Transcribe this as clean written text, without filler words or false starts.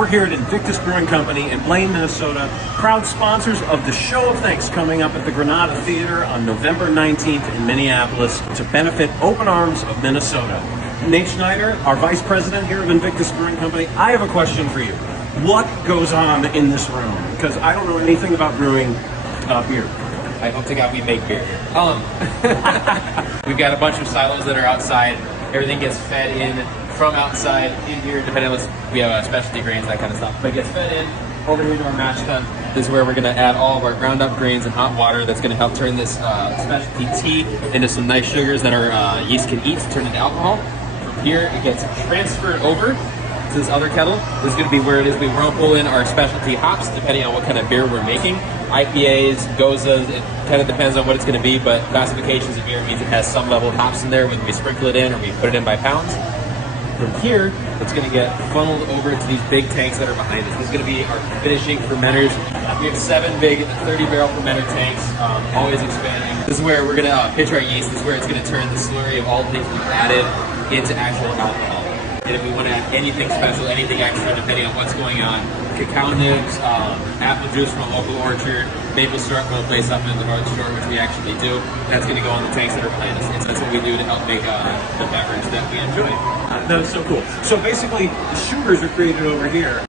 We're here at Invictus Brewing Company in Blaine, Minnesota, proud sponsors of the Show of Thanks coming up at the Granada Theater on November 19th in Minneapolis to benefit Open Arms of Minnesota. Nate Schneider, our vice president here at Invictus Brewing Company, I have a question for you. What goes on in this room? Because I don't know anything about brewing beer. I hope to God we make beer here. We've got a bunch of silos that are outside. Everything gets fed in from outside in here, depending on what we have specialty grains, that kind of stuff. But it gets fed in over here to our mash tun. This is where we're going to add all of our ground up grains and hot water. That's going to help turn this specialty tea into some nice sugars that our yeast can eat to turn into alcohol. From here, it gets transferred over to this other kettle. This is going to be where it is we rumple in our specialty hops, depending on what kind of beer we're making. IPAs, Gozas, it kind of depends on what it's going to be, but classifications of beer means it has some level of hops in there, whether we sprinkle it in or we put it in by pounds. From here, it's going to get funneled over to these big tanks that are behind us. This is going to be our finishing fermenters. We have 7 big 30-barrel fermenter tanks, always expanding. This is where we're going to pitch our yeast. This is where it's going to turn the slurry of all the things we've added into actual alcohol. And if we want to add anything special, anything extra, depending on what's going on, cacao nibs, apple juice from a local orchard, maple syrup from a place up in the North Shore, which we actually do, that's going to go in the tanks that are behind us. And so that's what we do to help make the beverage that we enjoy. That's so cool. So basically, the sugars are created over here.